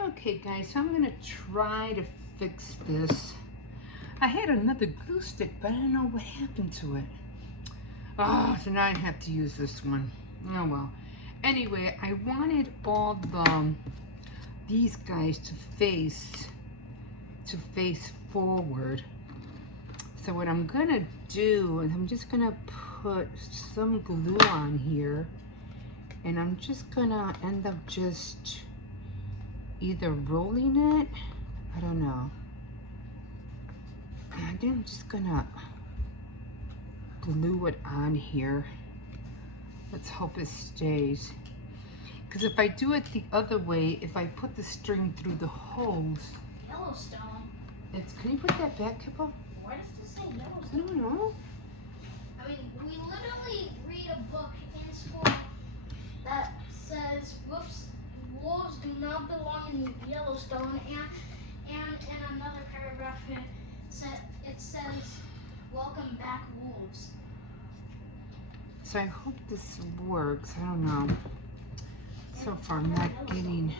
Okay guys, so I'm gonna try to fix this. I had another glue stick, but I don't know what happened to it. Oh, so now I have to use this one. Oh well. Anyway, I wanted all these guys to face forward. So what I'm gonna do is I'm just gonna put some glue on here, and I'm just gonna end up just either rolling it, I don't know. I think I'm just gonna glue it on here. Let's hope it stays. Because if I do it the other way, if I put the string through the holes, Yellowstone. Can you put that back, Kippo? Why does it say I Yellowstone? don't know. I mean, we literally read a book in school that says, whoops, wolves do not belong in Yellowstone, and in another paragraph it says, welcome back, wolves. So I hope this works. I don't know. So far I'm not getting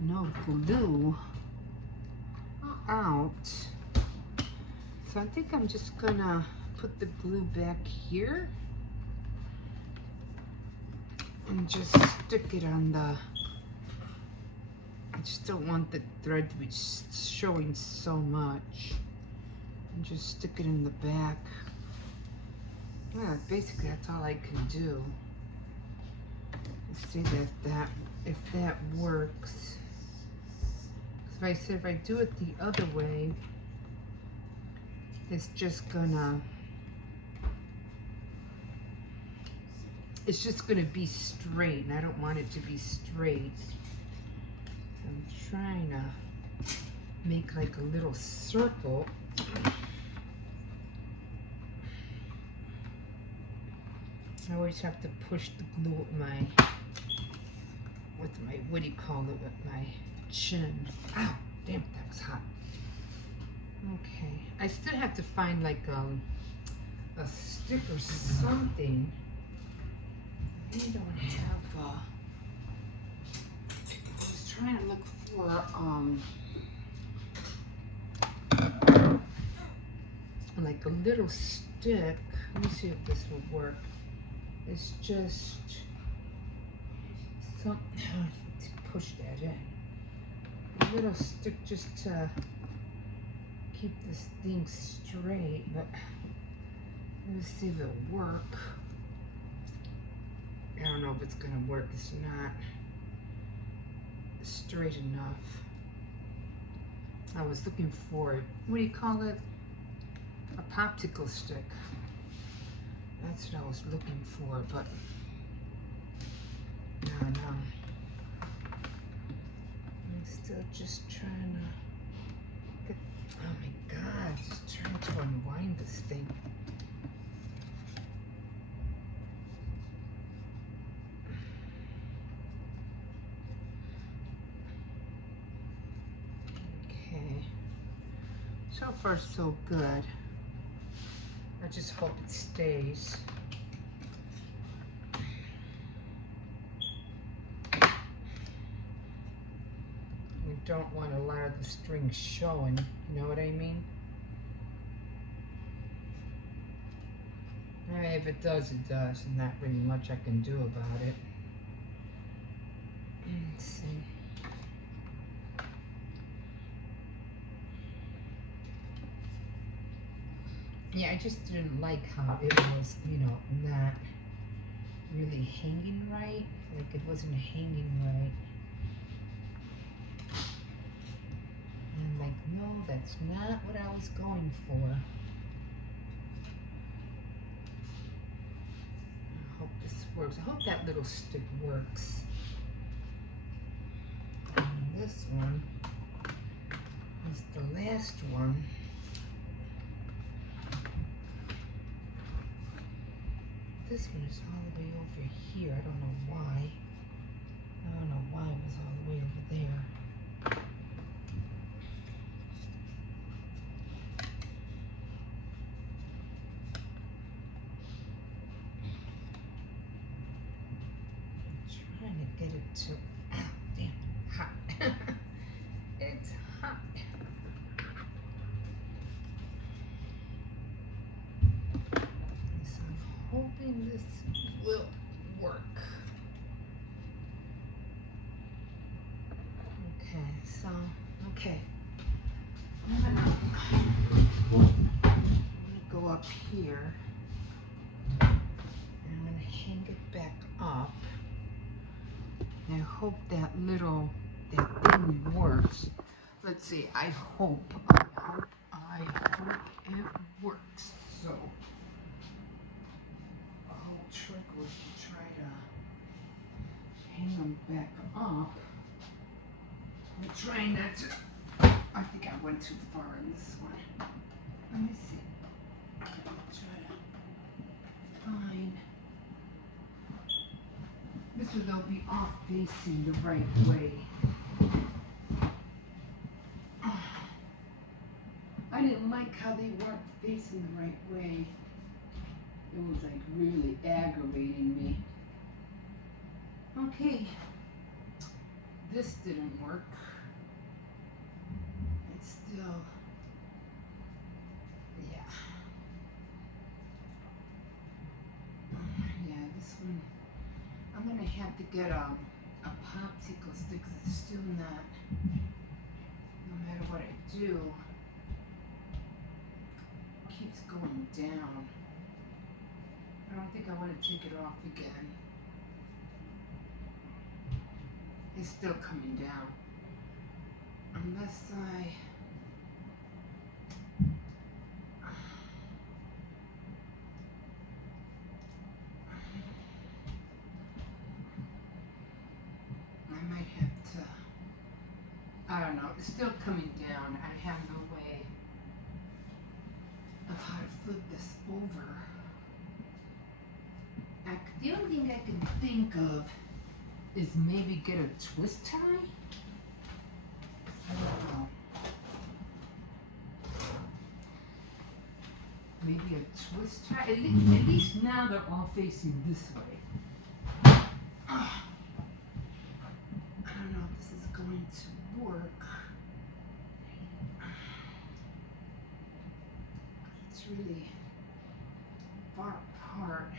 no glue out. So I think I'm just gonna put the glue back here and just stick it on the, I just don't want the thread to be showing so much. And just stick it in the back. Yeah, basically that's all I can do. Let's see if that works. If I do it the other way, it's just gonna be straight, and I don't want it to be straight. I'm trying to make like a little circle. I always have to push the glue with my, what do you call it, with my chin. Ow, damn, that was hot. Okay, I still have to find like a stick or something. I really don't have I was trying to look for like a little stick. Let me see if this will work. It's just some, let's push that in. A little stick just to keep this thing straight, but let's see if it'll work. I don't know if it's gonna work. It's not straight enough. I was looking for, what do you call it? A popsicle stick. That's what I was looking for, but no. I'm still just trying to get, oh my God, just trying to unwind this thing. Okay, so far so good. I just hope it stays. We don't want a lot of the string showing, you know what I mean? I mean, if it does, it does. And not really much I can do about it. Let's see. Yeah, I just didn't like how it was, you know, not really hanging right. Like it wasn't hanging right. And I'm like, no, that's not what I was going for. I hope this works. I hope that little stick works. And this one is the last one. This one is all the way over here. I don't know why. I don't know why it was all the way over there. I'm trying to get it to, damn, hot. this will work. Okay, so, okay. I'm gonna go up here. And I'm gonna hang it back up. And I hope that thing works. Let's see, I hope it works. So, the whole trick was to try to hang them back up. I'm trying not to, I think I went too far in this one. Let me see. Try to find, this will they'll be off facing the right way. I didn't like how they weren't facing the right way. It was like really aggravating me. Okay, this didn't work. It's still, yeah. Yeah, this one, I'm gonna have to get a popsicle stick 'cause it's still not, no matter what I do, it keeps going down. I don't think I want to take it off again. It's still coming down. Unless I might have to, I don't know, it's still coming down. I have no way of how to flip this over. The only thing I can think of is maybe get a twist tie. I don't know. Maybe a twist tie. At least now they're all facing this way. I don't know if this is going to work. It's really far apart.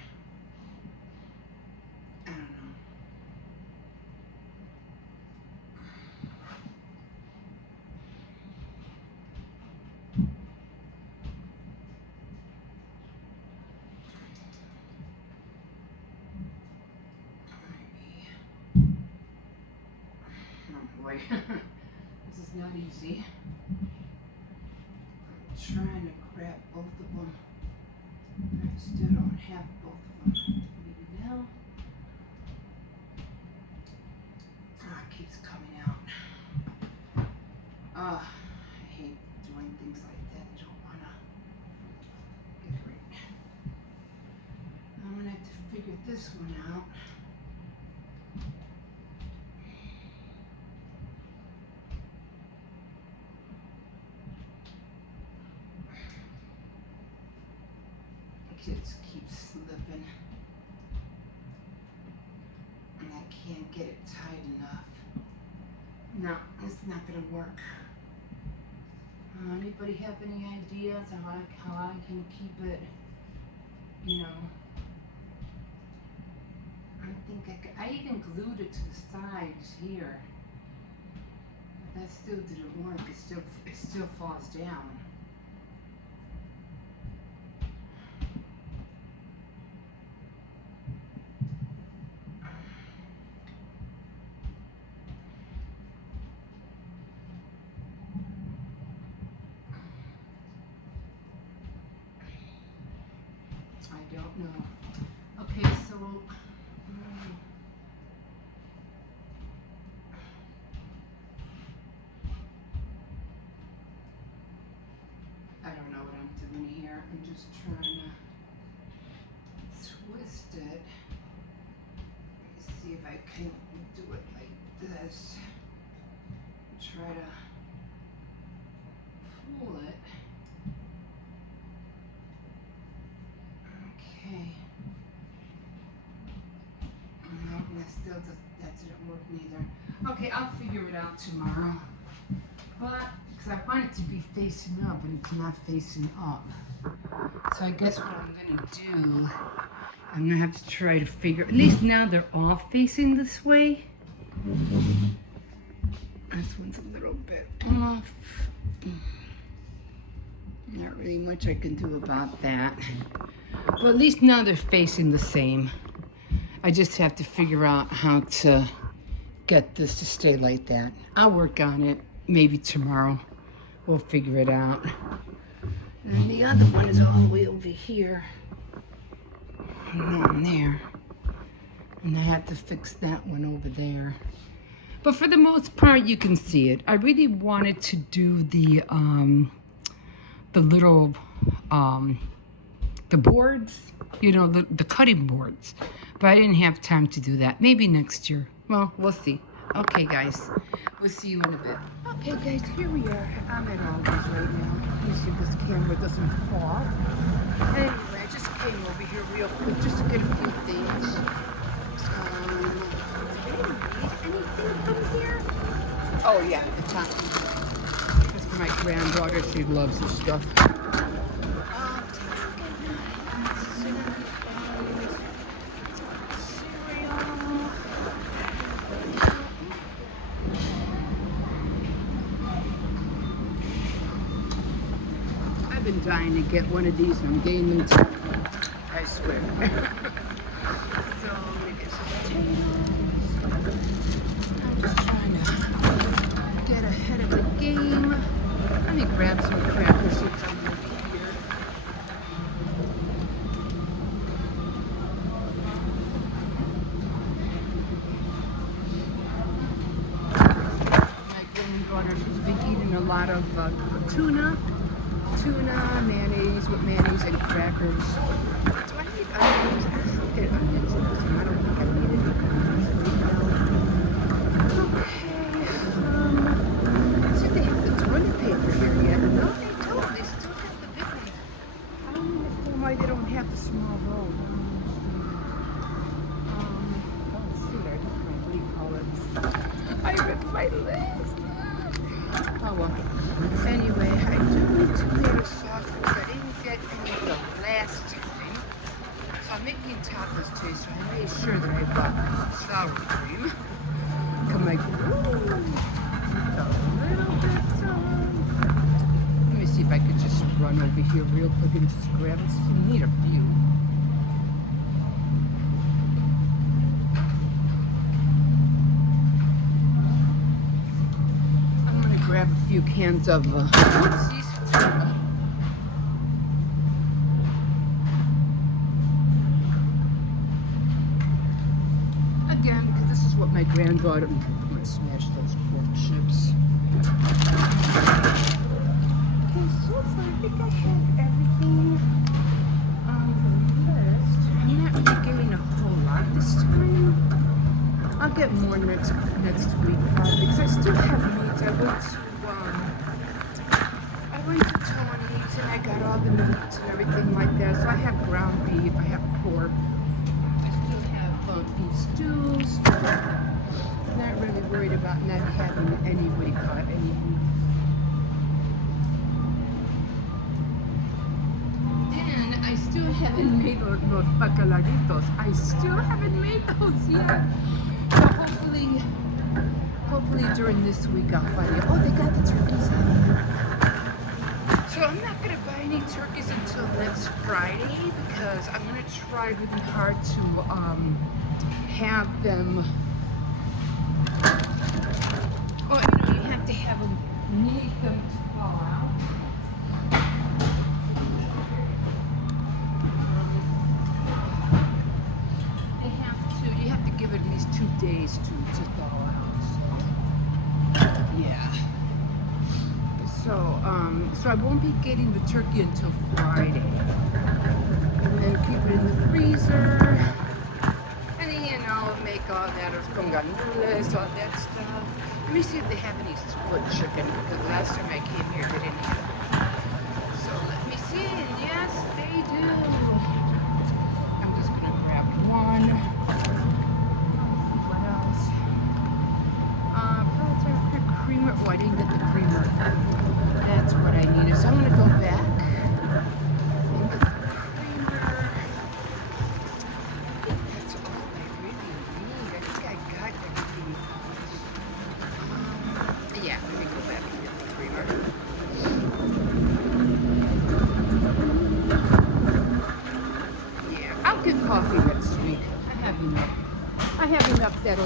I don't know. Oh boy, this is not easy. I'm trying to grab both of them. I still don't have both of them. Maybe now. It keeps coming out. I hate doing things like that. I don't wanna get it right. I'm gonna have to figure this one out. It just keeps slipping. And I can't get it tight enough. No, it's not gonna work. Anybody have any ideas on how I can keep it, you know? I think I even glued it to the sides here. But that still didn't work. It still falls down. I don't know. Okay, so I don't know what I'm doing here. I'm just trying to twist it. Let me see if I can do it like this. Try to pull it. Okay. No, that didn't work neither. Okay, I'll figure it out tomorrow. Well, because I want it to be facing up, and it's not facing up. So I guess what I'm gonna do, I'm gonna have to try to figure. At least now they're all facing this way. This one's a little bit off. Not really much I can do about that. Well, at least now they're facing the same. I just have to figure out how to get this to stay like that. I'll work on it. Maybe tomorrow. We'll figure it out. And then the other one is all the way over here. And on there. And I have to fix that one over there. But for the most part, you can see it. I really wanted to do the little, the boards, you know, the cutting boards. But I didn't have time to do that. Maybe next year. Well, we'll see. Okay, guys. We'll see you in a bit. Okay, guys, here we are. I'm at Aldi's right now. You see this camera doesn't fall. Anyway, I just came over here real quick just to get a few things. Anything from here? Oh yeah, the top. This is for my granddaughter. She loves this stuff. I've been dying to get one of these, and I'm getting them too. I swear. So I'm gonna get some potatoes. I'm just trying to get ahead of the game. Let me grab some crackers since I'm over here. My granddaughter, she's been eating a lot of tuna, mayonnaise with mayonnaise and crackers. Do I need onions? I should get onions in this one. I don't think I need any onions right now. Okay. See if they have the toilet paper here yet. No, they don't. They still have the big ones. I don't understand why they don't have the small roll. Shoot, I just completely call it. I read my list. Oh well. Anyway, I do need to get a sauce because I didn't get any the last time. So I'm making tacos today, so I made sure that I bought sour cream. Come like, ooh, it's a little bit. Let me see if I could just run over here real quick and just grab it. You need a few. Grab a few cans of oopsies. Again, because this is what my granddaughter. I'm gonna smash those pork chips. Okay, so far I think I have everything on the list. I'm not really getting a whole lot this time. I'll get more next week because I still have meat. I went to Tony's and I got all the meats and everything like that. So I have ground beef, I have pork, I still have beef stews. I'm not really worried about not having any meat. And I still haven't made those bacalaritos. I still haven't made those yet. So hopefully during this week I'll find it. Oh, they got the turkeys out. So I'm not going to buy any turkeys until next Friday because I'm going to try really hard to have them. Well, you know, you have to have them, need them to fall out. You have to give it at least 2 days to thaw out. Yeah. So I won't be getting the turkey until Friday. And then keep it in the freezer. And then, you know, make all that, con gandules, all that stuff. Let me see if they have any split chicken, because last time I came here, they didn't have it. So let me see, and yes, they do. I'm just gonna grab one. What else? Creamer. Oh, I didn't get the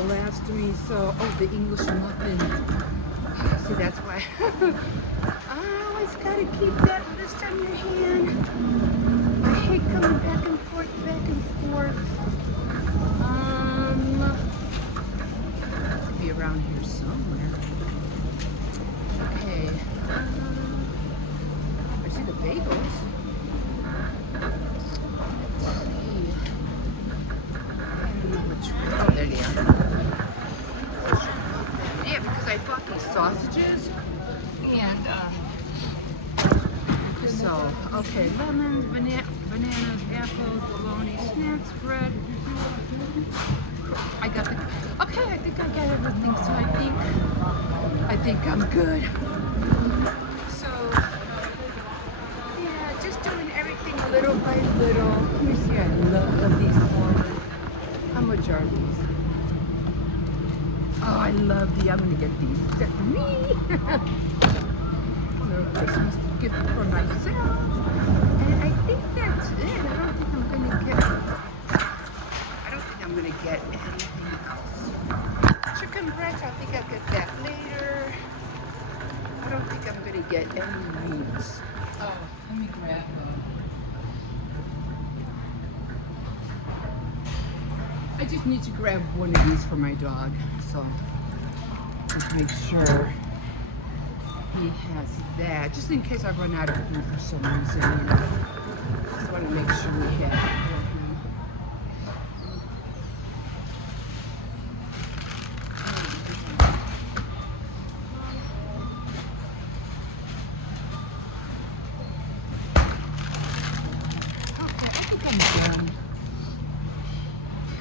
gonna last me. So, oh, the English muffins. See, that's why. I always gotta keep that list on your hand. I hate coming back and forth, back and forth. Could be around here somewhere. Okay. I see the bagels. Let's see. I don't know which one. Oh, there they are. Yeah, because I bought these sausages. And, so, okay, lemons, bananas, apples, bologna, snacks, bread. I got the, okay, I think I got everything, so I think I'm good. So, yeah, just doing everything little by little. Let me see, I love these ones. How much are these? Oh, I love these. I'm gonna get these. Except for me. Little Christmas gift for myself. And I think that's it. I don't think I'm gonna get anything else. Chicken breast, I think I'll get that later. I don't think I'm gonna get any meats. Oh, let me grab I just need to grab one of these for my dog. So just make sure he has that, just in case I run out of food for some reason. You know. Just want to make sure we have it for him. Okay, I think I'm done.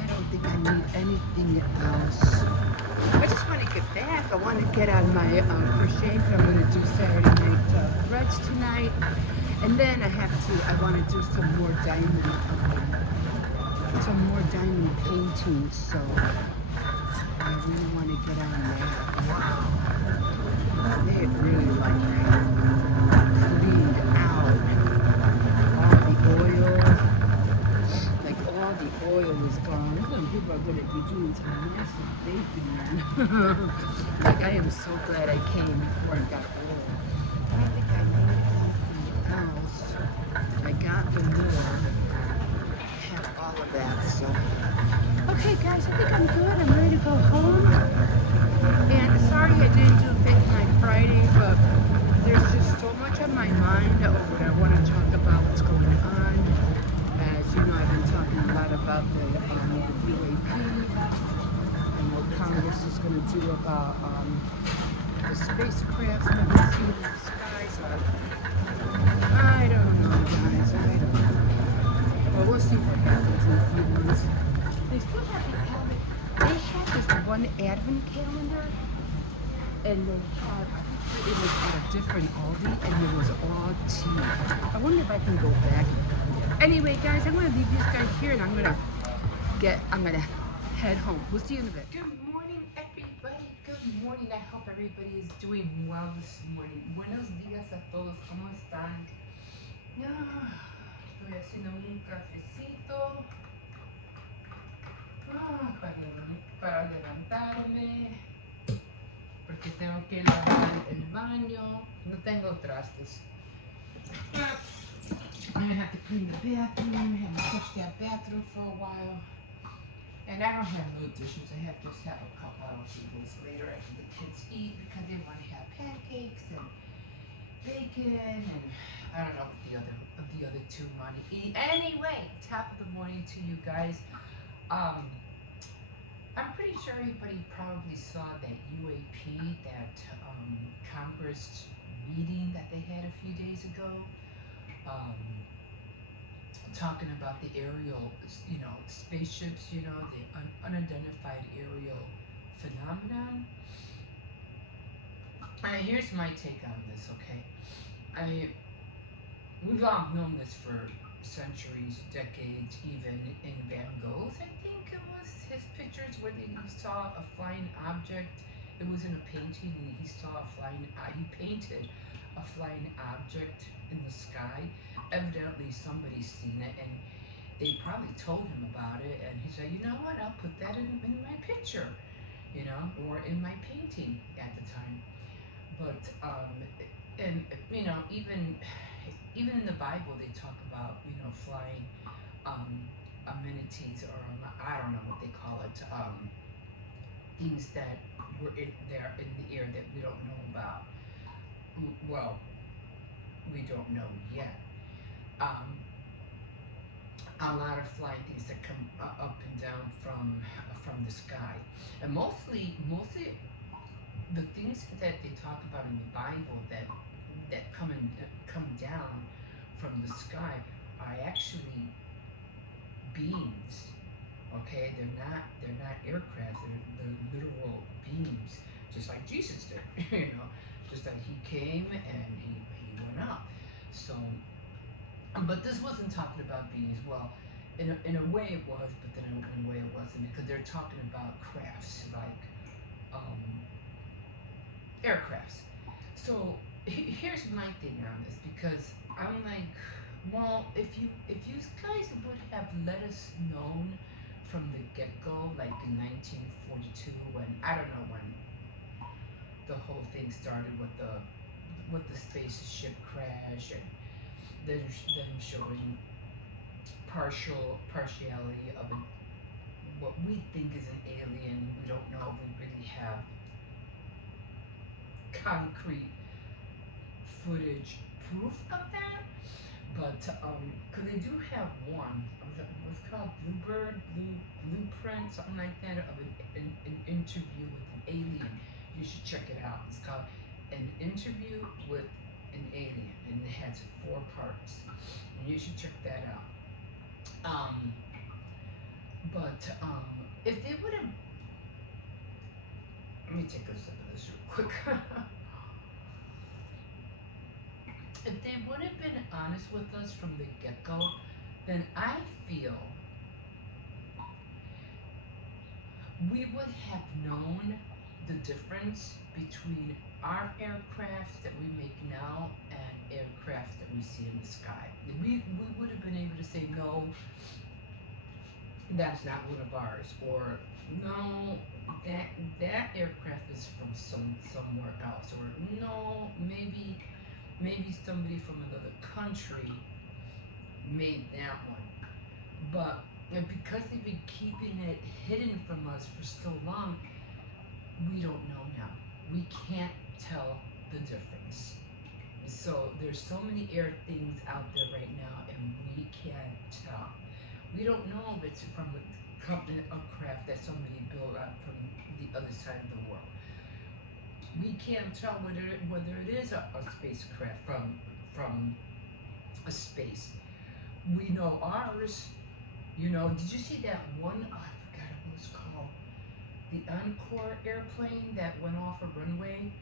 I don't think I need anything else. I just want to get back. I want to get on my crocheting. I'm going to do Saturday night threads tonight. And then I want to do some more diamond painting. So I really want to get on that. Wow. They really cleaned out all the oil is gone. People are going to be doing some massive baking. Like, I am so glad I came before I got oil. I don't think I need anything else. I got the more. I have all of that, so. Okay, guys, I think I'm good. I'm ready to go home. And sorry I didn't do Fit My Friday, but there's just so much on my mind of what I want to talk about, what's going on. As you know, I've been talking a lot about the UAP and what Congress is going to do about the spacecrafts moving through the sky. So I don't know, guys. I don't know. Well, we'll see what happens in a few months. They still have this one advent calendar, and they had, I think it was at a different Aldi, and it was all tea. I wonder if I can go back. Anyway, guys, I'm gonna leave these guys here, and I'm gonna head home. We'll see you in a bit. Good morning, everybody. Good morning. I hope everybody is doing well this morning. Buenos días a todos. ¿Cómo están? Ya, estoy haciendo un cafecito para levantarme, porque tengo que lavar el baño. No tengo trastes. I'm gonna have to clean the bathroom. I haven't touched that bathroom for a while. And I don't have no dishes. I just have a couple of those later after the kids eat, because they want to have pancakes and bacon, and I don't know what the other two want to eat. Anyway, top of the morning to you guys. I'm pretty sure everybody probably saw that UAP, that Congress meeting that they had a few days ago, talking about the aerial, spaceships, the unidentified aerial phenomenon. Here's my take on this, okay? We've all known this for centuries, decades, even in Van Gogh's, I think it was, his pictures where he saw a flying object. It was in a painting, and he painted a flying object in the sky. Evidently somebody's seen it, and they probably told him about it, and he said, you know what, I'll put that in my picture. you know, or in my painting at the time. But and you know, even in the Bible, they talk about, you know, flying amenities, or I don't know what they call it, things that were there in the air that we don't know about. Well, we don't know yet. Um, a lot of flying things that come up and down from the sky, and mostly the things that they talk about in the Bible that come down from the sky are actually beams. Okay, they're not aircraft. They're literal beams, just like Jesus did. You know, just like he came and he went up. So, but this wasn't talking about bees. Well, in a way it was, but then in a way it wasn't, because they're talking about crafts like um, aircrafts. So here's my thing on this, because I'm like, well, if you guys would have let us known from the get go, like in 1942, when I don't know when the whole thing started with the spaceship crash, and them showing partiality of what we think is an alien. We don't know if we really have concrete footage proof of that, but because they do have one, what's it called, Blueprint, something like that, of an interview with an alien. You should check it out. It's called An Interview with an Alien, and it has 4 parts, and you should check that out. But if they would have, let me take a sip of this real quick. If they would have been honest with us from the get-go, then I feel we would have known the difference between our aircraft that we make now and aircraft that we see in the sky. We would have been able to say, no, that's not one of ours, or no, that aircraft is from somewhere else, or no, maybe somebody from another country made that one. But because they've been keeping it hidden from us for so long, we don't know now. We can't tell the difference. So there's so many air things out there right now, and we can't tell. We don't know if it's from a craft that somebody built up from the other side of the world. We can't tell whether it is a spacecraft from a space. We know ours. You know, did you see that one? Oh, I forgot what it was called. The Encore airplane that went off a runway.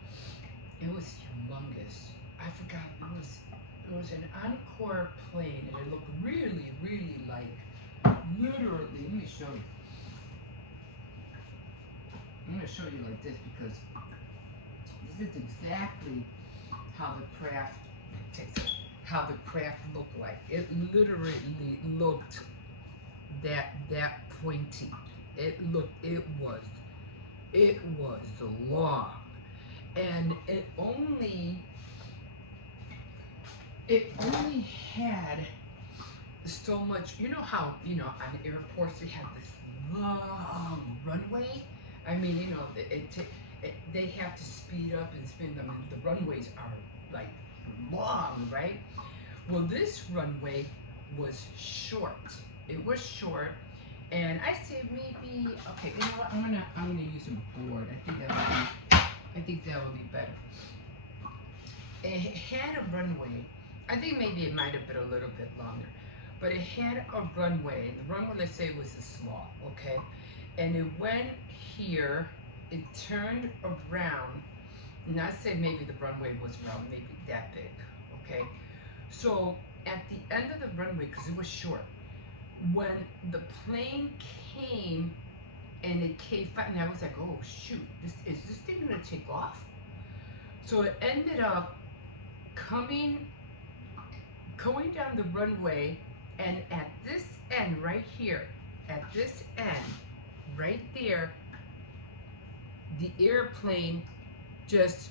It was humongous. I forgot. It was an Encore plane, and it looked really, really like, literally. Let me show you. I'm going to show you like this, because this is exactly how the craft looked like. It literally looked that pointy. It was long, and it only had so much. You know how, you know, on airports they have this long runway. I mean, you know, they have to speed up and spin them. The runways are like long, right? Well, this runway was short. It was short, and I said maybe, okay, you know what? I'm gonna use a board. I think that would be better. It had a runway. I think maybe it might have been a little bit longer, but it had a runway. And the runway, let's say, was a slot, okay? And it went here. It turned around. And I said maybe the runway was around maybe that big, okay? So at the end of the runway, because it was short, when the plane came and it came fast, and I was like, oh shoot, is this thing gonna take off? So it ended up going down the runway, and at this end right here, at this end right there, the airplane just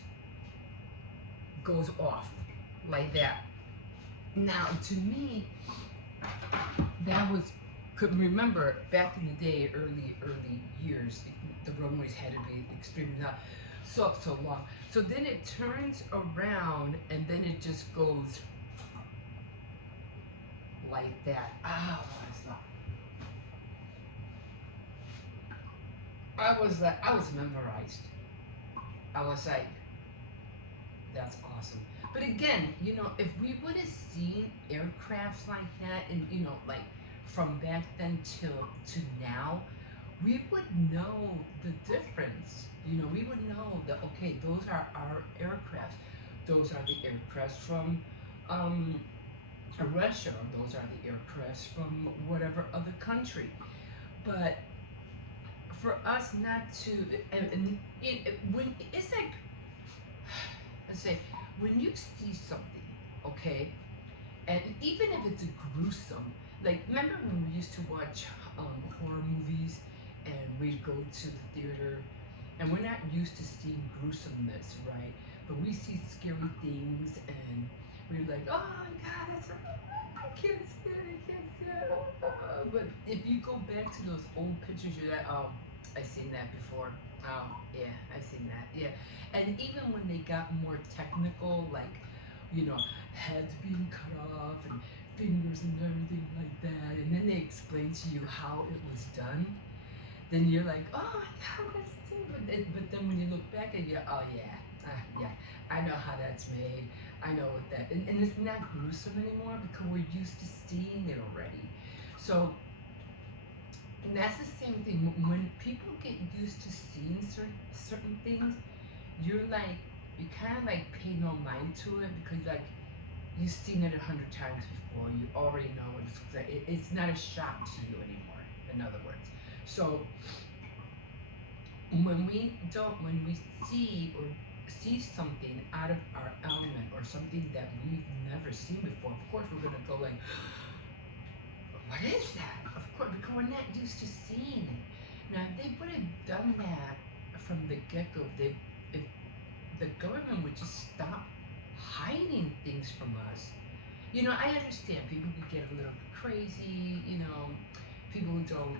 goes off like that. Now, to me, that was, could remember back in the day, early years, the runways had to be extremely long, so long. So then it turns around and then it just goes like that. Ah, I was memorized. I was like, that's awesome. But again, if we would have seen aircrafts like that, and like from back then till to now, we would know the difference. We would know that, okay, those are our aircrafts. Those are the aircrafts from um, Russia. Or those are the aircrafts from whatever other country. But for us not to, when it's like, let's say, when you see something, okay, and even if it's gruesome, like remember when we used to watch horror movies, and we'd go to the theater, and we're not used to seeing gruesomeness, right? But we see scary things, and we're like, oh my God, I can't stand it, I can't stand it. But if you go back to those old pictures, you're like, oh, I've seen that before. Oh, yeah, I've seen that. Yeah. And even when they got more technical, like, heads being cut off and fingers and everything like that, and then they explain to you how it was done, then you're like, oh my God, that's stupid. But then when you look back at you, oh yeah, yeah, I know how that's made. I know what that, and it's not gruesome anymore because we're used to seeing it already. So, and that's the same thing. When people get used to seeing certain things, you're like, you kind of like pay no mind to it because like you've seen it 100 times before. You already know what it's like. It's not a shock to you anymore. In other words, so when we see something out of our element or something that we've never seen before, of course we're gonna go like, what is that? Of course, because we're not used to seeing it. Now, if they would have done that from the get-go, if the government would just stop hiding things from us. I understand people could get a little bit crazy, people who don't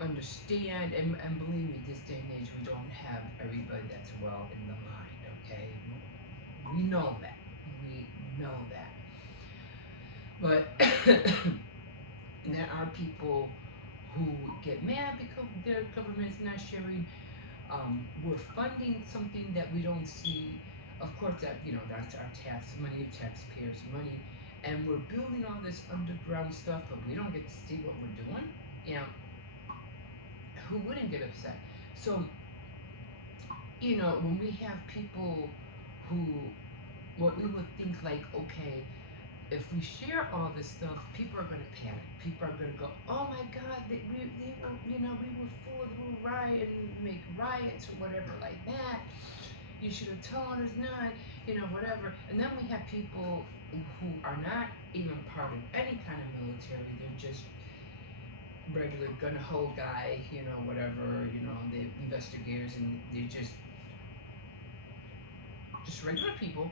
understand, and believe me, this day and age, we don't have everybody that's well in the mind, okay? We know that. We know that. But there are people who get mad because their government's not sharing. We're funding something that we don't see. Of course, that's our tax money, taxpayers' money, and we're building all this underground stuff, but we don't get to see what we're doing. Who wouldn't get upset? So, when we have people who, what we would think like, okay, if we share all this stuff, people are going to panic. People are going to go, oh my God, they were, we were fooled, we will riot and make riots or whatever like that. You should have told us not, whatever. And then we have people who are not even part of any kind of military. They're just regular gun ho guy, whatever, the investigators, and they're just regular people,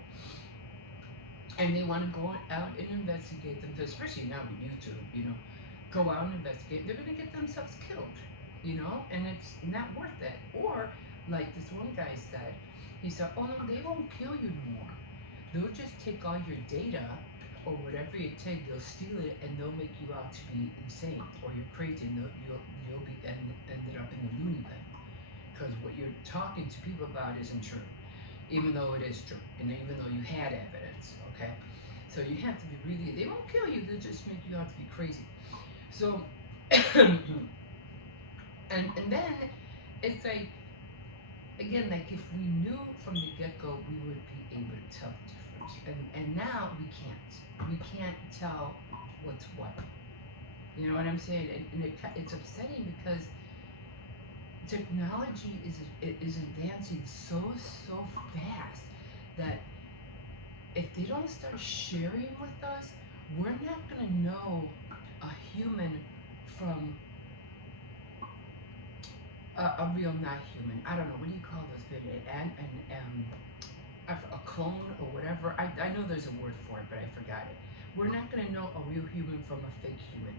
and they want to go out and investigate them, especially now with YouTube, go out and investigate, they're going to get themselves killed, and it's not worth that. Or, like this one guy said, he said, oh no, they won't kill you anymore. They'll just take all your data or whatever you take, they'll steal it and they'll make you out to be insane or you're crazy, and you'll be ended up in the loony bin. Because what you're talking to people about isn't true, even though it is true, and even though you had evidence, okay? So you have to be really, they won't kill you, they'll just make you out to be crazy. So, and then it's like, again, like if we knew from the get-go, we would be able to tell the difference. And now we can't. We can't tell what's what. You know what I'm saying? And it's upsetting because technology is advancing so fast that if they don't start sharing with us, we're not gonna know a human from a real not human. I don't know, what do you call those? A clone or whatever. I know there's a word for it, but I forgot it. We're not going to know a real human from a fake human.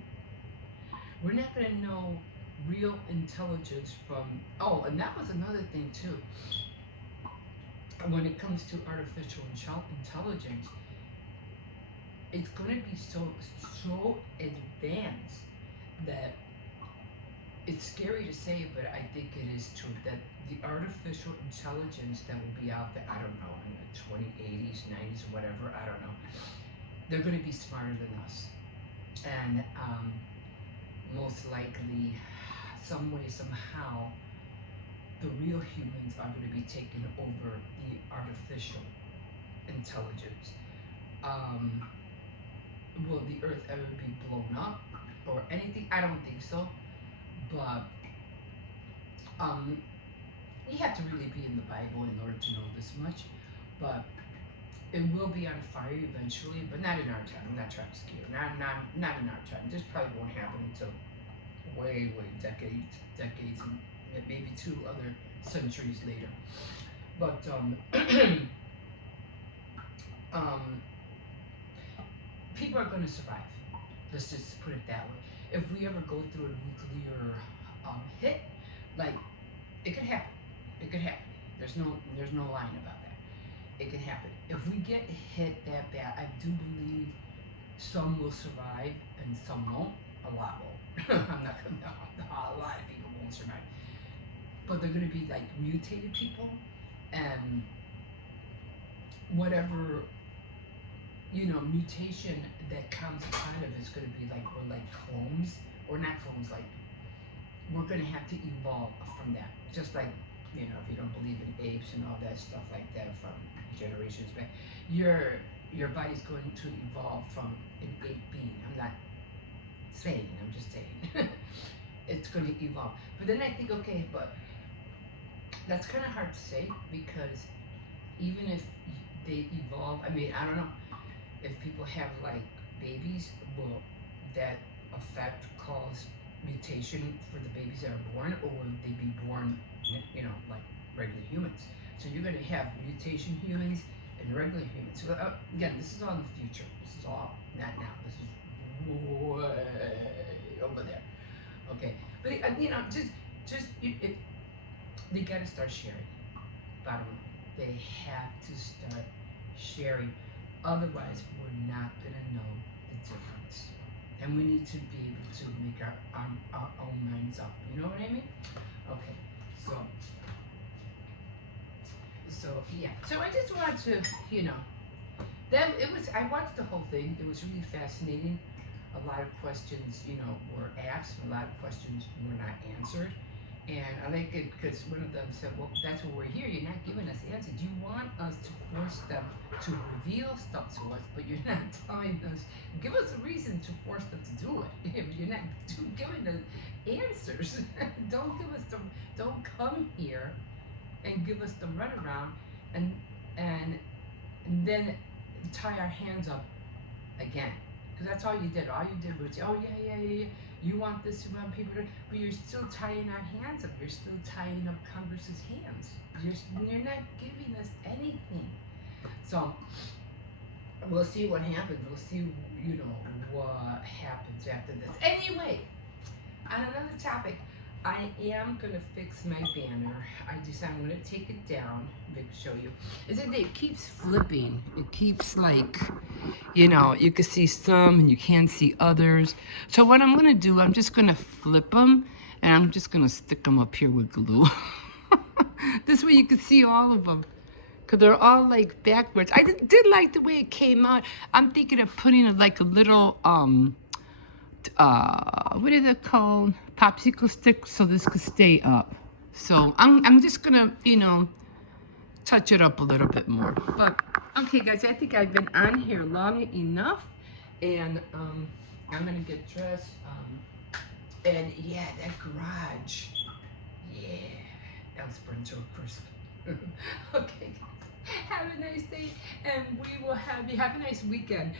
We're not going to know real intelligence from, oh, and that was another thing too. When it comes to artificial intelligence, it's going to be so advanced that it's scary to say, but I think it is true that the artificial intelligence that will be out there, I don't know, in the 2080s, 90s, or whatever, I don't know, they're going to be smarter than us. And most likely, some way, somehow, the real humans are going to be taking over the artificial intelligence. Will the earth ever be blown up or anything? I don't think so. But you have to really be in the Bible in order to know this much. But it will be on fire eventually, but not in our time. I'm not trying to scare you. Not in our time. This probably won't happen until way decades, and maybe 2 other centuries later. But people are going to survive. Let's just put it that way. If we ever go through a nuclear hit, like, it could happen. It could happen. There's no lying about that. It could happen. If we get hit that bad, I do believe some will survive and some won't. A lot won't. I'm not gonna know. A lot of people won't survive. But they're gonna be like mutated people, and whatever, mutation that comes out of is going to be like, we're like clones, or not clones, like we're going to have to evolve from that. Just like, if you don't believe in apes and all that stuff like that from generations back, your body's going to evolve from an ape being. I'm not saying, I'm just saying. It's going to evolve. But then I think, okay, but that's kind of hard to say, because even if they evolve, I mean, I don't know, if people have like babies, will that effect cause mutation for the babies that are born, or will they be born, like regular humans? So you're going to have mutation humans and regular humans. So again, this is all in the future. This is all not now. This is way over there. Okay, but they got to start sharing. Bottom line, they have to start sharing. Otherwise, we're not going to know the difference. And we need to be able to make our own minds up. You know what I mean? Okay, so yeah. So I just wanted to, I watched the whole thing. It was really fascinating. A lot of questions, were asked. A lot of questions were not answered. And I like it because one of them said, well, that's what we're here. You're not giving us answers. You want us to force them to reveal stuff to us, but you're not telling us, give us a reason to force them to do it. If you're not giving us answers, don't come here and give us the runaround and then tie our hands up again. Because that's all you did. All you did was, oh yeah. You want this, you want people to, but you're still tying our hands up. You're still tying up Congress's hands. You're not giving us anything. So we'll see what happens. We'll see, what happens after this. Anyway, on another topic, I am gonna fix my banner. I'm gonna take it down. Maybe show you. It keeps flipping. It keeps like, you can see some and you can't see others. So what I'm gonna do, I'm just gonna flip them and I'm just gonna stick them up here with glue. This way you can see all of them, because they're all like backwards. I did like the way it came out. I'm thinking of putting like a little what is it called, popsicle stick, so this could stay up. So I'm just gonna touch it up a little bit more. But okay guys, I think I've been on here long enough, and I'm gonna get dressed, and yeah, that garage, yeah, that was burned to a crisp. Okay, have a nice day, and we will have a nice weekend.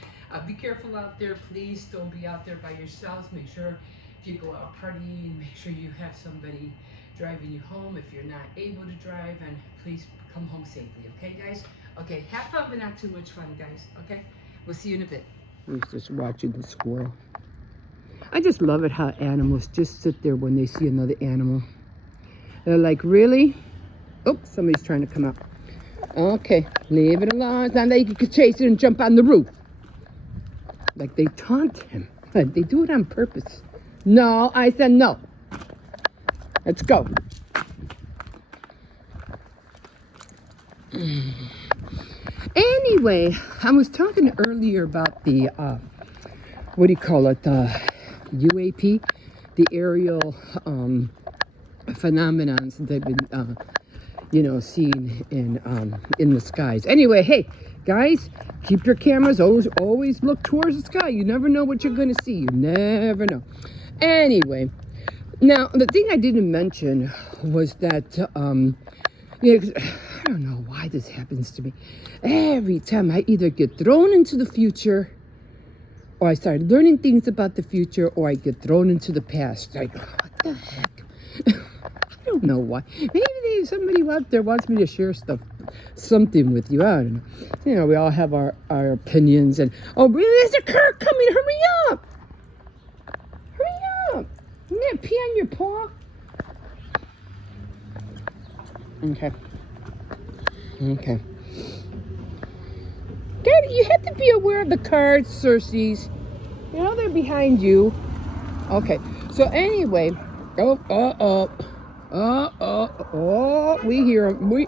Be careful out there, please. Don't be out there by yourselves. Make sure if you go out partying, make sure you have somebody driving you home if you're not able to drive, and please come home safely, okay, guys? Okay, have fun, but not too much fun, guys, okay? We'll see you in a bit. I was just watching the squirrel. I just love it how animals just sit there when they see another animal. They're like, really? Oh, somebody's trying to come up. Okay, leave it alone. It's not like you could chase it and jump on the roof. Like they taunt him. They do it on purpose. No, I said no. Let's go. Anyway, I was talking earlier about the, what do you call it, UAP, the aerial phenomenons that they've been, seen in the skies. Anyway, hey, guys, keep your cameras, always look towards the sky. You never know what you're going to see. You never know. Anyway, now, the thing I didn't mention was that, I don't know why this happens to me. Every time I either get thrown into the future, or I start learning things about the future, or I get thrown into the past. Like, what the heck? I don't know why. Maybe somebody out there wants me to share something with you. I don't know. You know, we all have our opinions. And, oh, really? There's a car coming. Hurry up. Hurry up. Isn't that pee on your paw? Okay. Okay. Daddy, you have to be aware of the cars, Circes. You know they're behind you. Okay. So anyway, we hear them.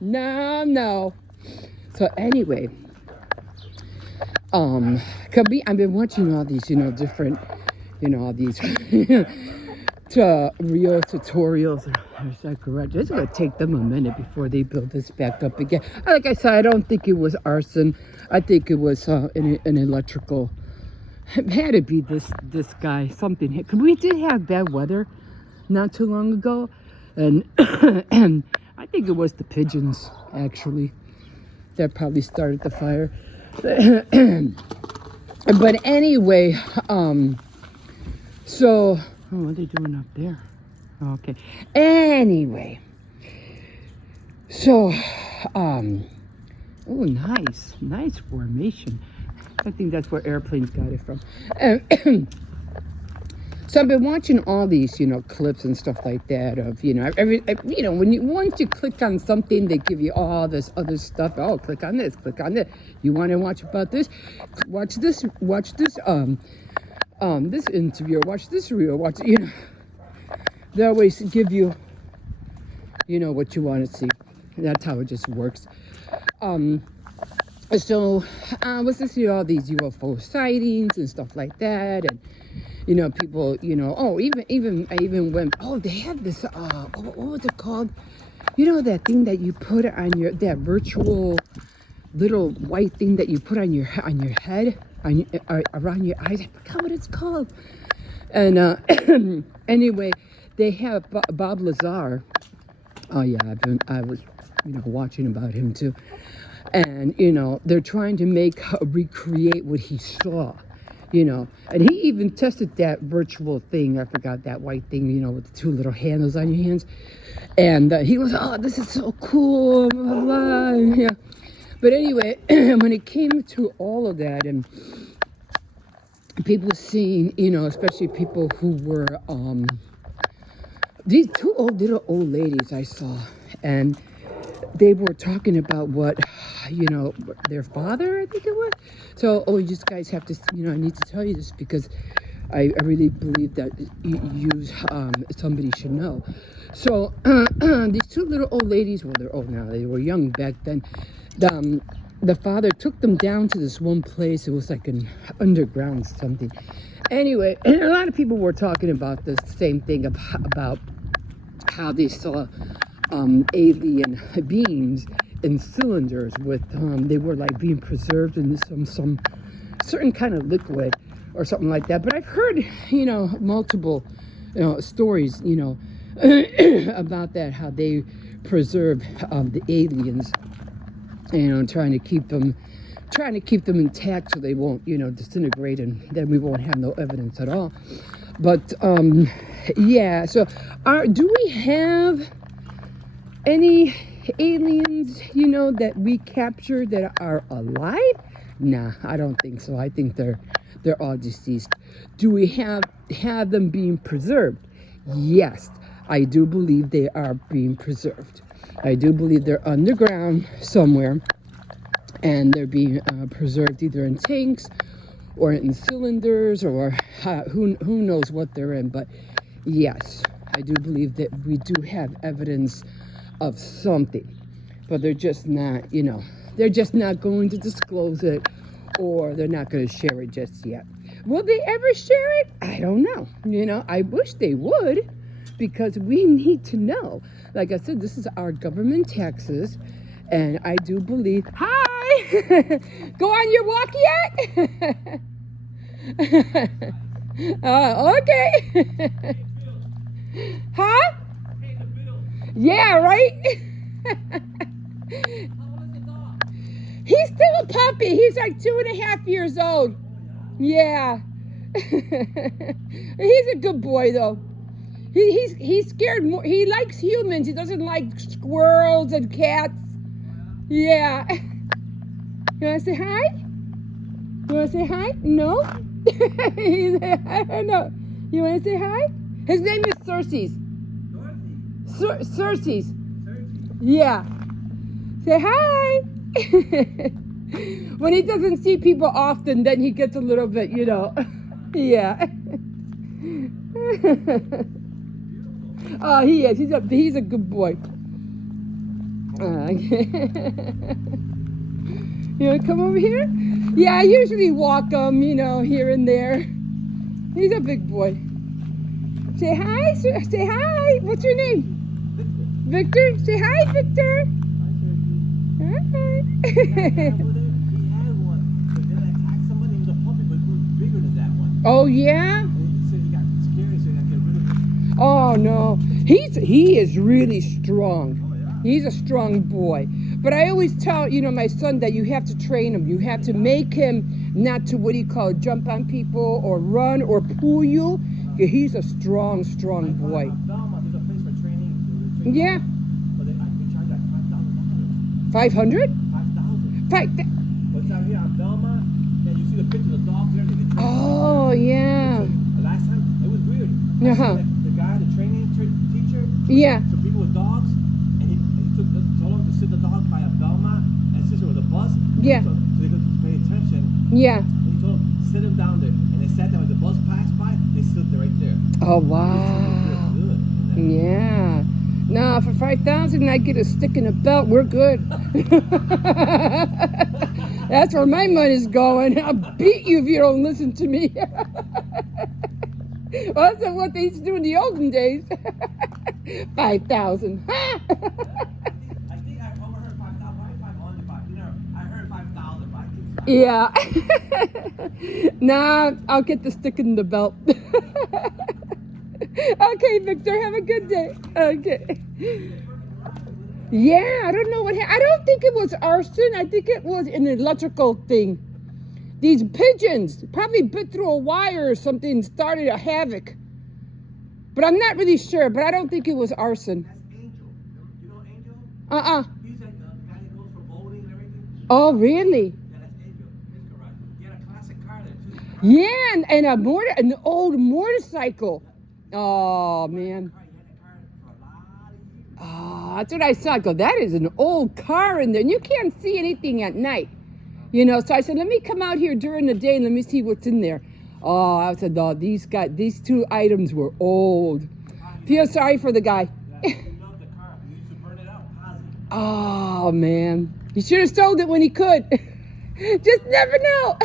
No. So anyway, I've been watching all these, different, all these real tutorials. It's going to take them a minute before they build this back up again. Like I said, I don't think it was arson. I think it was an electrical. It had to be this guy. Something. Because we did have bad weather not too long ago. And, and I think it was the pigeons, actually, that probably started the fire. But anyway, so... Oh, what are they doing up there? Okay. Anyway. So, oh, nice. Nice formation. I think that's where airplanes got it from. So I've been watching all these, clips and stuff like that of, once you click on something, they give you all this other stuff. Oh, click on this, click on that. You want to watch about this? Watch this, this interview, or watch this reel, they always give you, what you want to see. That's how it just works. So, what's this, all these UFO sightings and stuff like that, and, people, I even went, they had this, what was it called? That thing that you put on that virtual little white thing that you put on your head, around your eyes. I forgot what it's called. And anyway, they have Bob Lazar. Oh yeah, I was watching about him too. And they're trying to recreate what he saw. And he even tested that virtual thing. I forgot that white thing, with the two little handles on your hands. And he was, this is so cool, blah, blah, blah. Yeah. But anyway, when it came to all of that, and people seeing, especially people who were, these two little old ladies I saw, and they were talking about what, their father, I think it was. So, you guys have to, I need to tell you this because I really believe that somebody should know. So, these two little old ladies, well, they're old now, they were young back then. The father took them down to this one place. It was like an underground something. Anyway, and a lot of people were talking about the same thing about how they saw alien beings in cylinders with they were like being preserved in some certain kind of liquid or something like that. But I've heard multiple stories about that, how they preserve the aliens, trying to keep them intact so they won't disintegrate, and then we won't have no evidence at all. But yeah. So, do we have any aliens, that we capture that are alive? Nah, I don't think so. I think they're all deceased. Do we have them being preserved? Yes, I do believe they are being preserved. I do believe they're underground somewhere, and they're being preserved either in tanks or in cylinders, or who knows what they're in. But yes, I do believe that we do have evidence of something, but they're just not, they're just not going to disclose it, or they're not going to share it just yet. Will they ever share it? I don't know. I wish they would, because we need to know. Like I said, this is our government taxes, and I do believe. Hi! Go on your walk yet? Okay. Huh? Yeah, right? He's still a puppy. He's like 2.5 years old. Yeah. He's a good boy, though. He's scared more. He likes humans. He doesn't like squirrels and cats. Yeah. You want to say hi? You want to say hi? No? I don't know. You want to say hi? His name is Cersei. Cersei. Yeah. Say hi. When he doesn't see people often, then he gets a little bit, Yeah. Oh, he is. He's a good boy. You want to come over here? Yeah, I usually walk him, here and there. He's a big boy. Say hi. Say hi. What's your name? Victor. Say hi, Victor. Hi. He had one, but then I attacked somebody. He was a puppy, but he was bigger than that one. Oh yeah. And he said he got scared, so he got to get rid of him. Oh no, he is really strong. Oh yeah. He's a strong boy. But I always tell my son that you have to train him. You have to make him not to jump on people or run or pull you. He's a strong boy. Belmont, there's a place for training. Yeah. But I think charge like $5,000. 500? 5,000. But down here on Belmont, yeah, you see the picture of the dogs there. Oh yeah. Last time it was weird. Uh-huh. The guy, the training teacher. Yeah. For people with dogs, and he told them to sit the dog by a Belmont, and since there was a bus. Yeah. So they could pay attention. Yeah. And he told them sit them down there, and they sat there. When the bus passed by, they stood there right there. Oh wow. Good. Yeah. No, for 5,000, I get a stick and a belt. We're good. That's where my money's going. I'll beat you if you don't listen to me. Well, that's what they used to do in the olden days. 5,000. I think I overheard 5,000. Why 500? I heard 5,000. But I think Yeah. Nah, I'll get the stick and the belt. Okay, Victor, have a good day. Okay. Yeah, I don't know what happened. I don't think it was arson. I think it was an electrical thing. These pigeons probably bit through a wire or something, started a havoc. But I'm not really sure, but I don't think it was arson. that's Angel. You know Angel? Uh-uh. He's like the guy that goes for voting and everything. Oh, really? Yeah, that's Angel. His garage. He had a classic car there too. Yeah, and an old motorcycle. Oh, man. He had a car for a lot of years. Oh, that's what I saw. I go, that is an old car in there. And you can't see anything at night. So I said, let me come out here during the day and let me see what's in there. Oh, I said, oh, these two items were old. Feel sorry for the guy. Yeah, he loved the car. He used to burn it out. Positive. Oh, man. He should have sold it when he could. Just never know.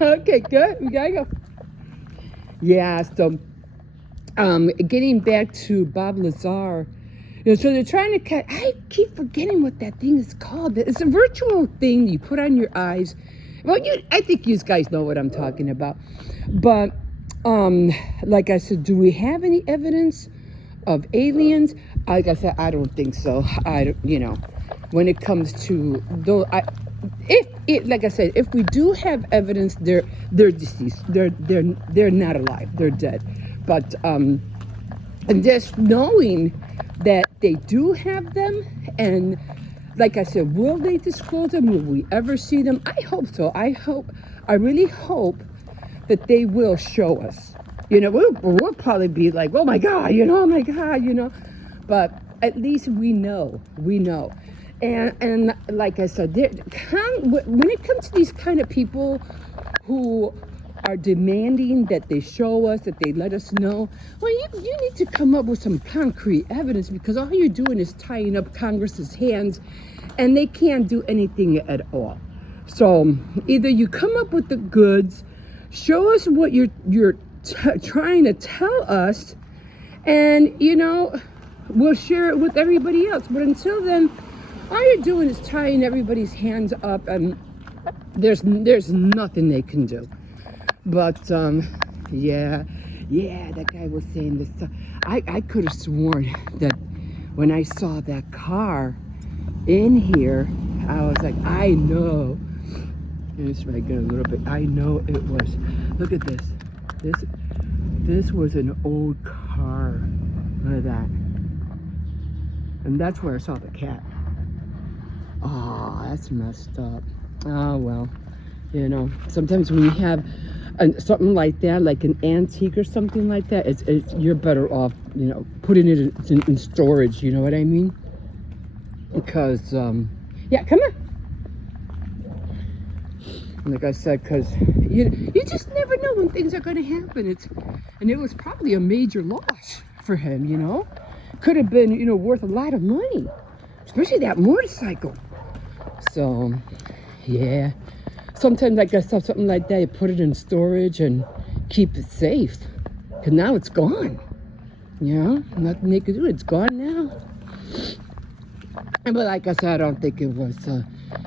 Okay, good. We gotta go. Yeah, so getting back to Bob Lazar, so they're trying to cut. I keep forgetting what that thing is called. It's a virtual thing you put on your eyes. Well, I think you guys know what I'm talking about. But like I said, do we have any evidence of aliens? Like I said, I don't think so. When it comes to those, if like I said, if we do have evidence, they're deceased. They're not alive. They're dead. But and just knowing that they do have them, and like I said, will they disclose them? Will we ever see them? I hope so. I really hope that they will show us. You know, we'll probably be like, oh my God, oh my God, but at least we know. And like I said, when it comes to these kind of people who are demanding that they show us, that they let us know, well, you need to come up with some concrete evidence, because all you're doing is tying up Congress's hands, and they can't do anything at all. So either you come up with the goods, show us what you're trying to tell us, and we'll share it with everybody else. But until then, all you're doing is tying everybody's hands up, and there's nothing they can do. But yeah, that guy was saying this stuff. I could have sworn that when I saw that car in here, I was like, I know. Let's try again a little bit. I know it was. Look at this. This was an old car. Look at that. And that's where I saw the cat. Oh, that's messed up. Oh, well, sometimes when you have something like that, like an antique or something like that, you're better off, putting it in storage, you know what I mean? Because, yeah, come on. Like I said, because you just never know when things are going to happen. And it was probably a major loss for him, Could have been, worth a lot of money, especially that motorcycle. So, yeah. Sometimes, like I saw something like that, you put it in storage and keep it safe. Because now it's gone. Nothing they could do. It's gone now. But like I said, I don't think it was,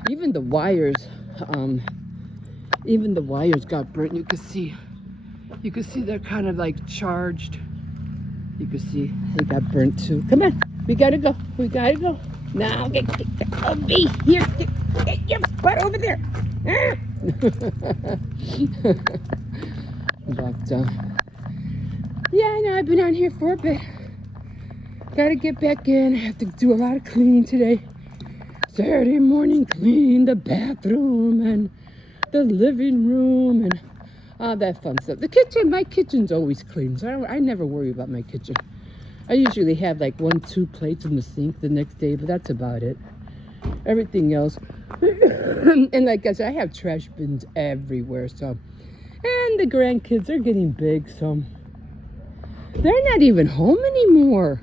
even the wires got burnt. You could see they're kind of like charged. You can see they got burnt too. Come on, we gotta go. Now get me here. Get your butt over there. But yeah, I know I've been on here for a bit. Gotta get back in. I have to do a lot of cleaning today. Saturday morning, clean the bathroom and the living room and all that fun stuff. My kitchen's always clean, so I never worry about my kitchen. I usually have like 1-2 plates in the sink the next day, but that's about it. Everything else. And like I said, I have trash bins everywhere, so. And the grandkids are getting big, so. They're not even home anymore.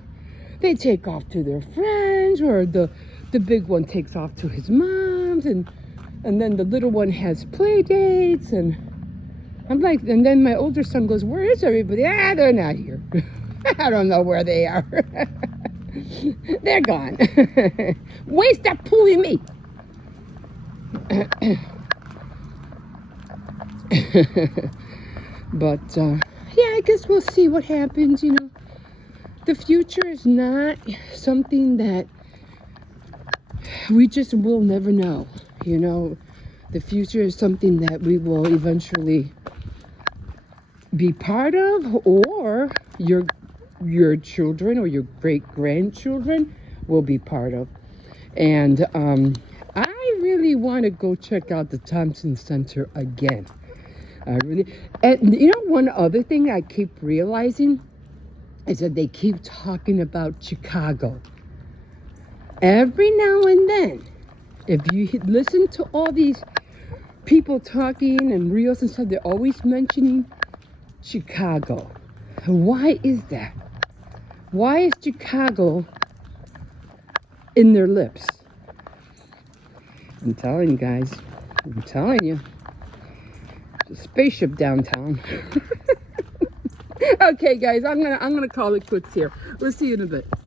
They take off to their friends, or the big one takes off to his mom's, and then the little one has play dates, and I'm like, and then my older son goes, where is everybody? They're not here. I don't know where they are. They're gone. Wait, stop pulling me. But, yeah, I guess we'll see what happens, The future is not something that we just will never know, The future is something that we will eventually be part of, or your children or your great-grandchildren will be part of. And I really want to go check out the Thompson Center again. And one other thing I keep realizing is that they keep talking about Chicago. Every now and then, if you listen to all these people talking and reels and stuff, they're always mentioning Chicago. Why is that? Why is Chicago in their lips? I'm telling you guys. I'm telling you. There's a spaceship downtown. Okay, guys, I'm gonna call it quits here. We'll see you in a bit.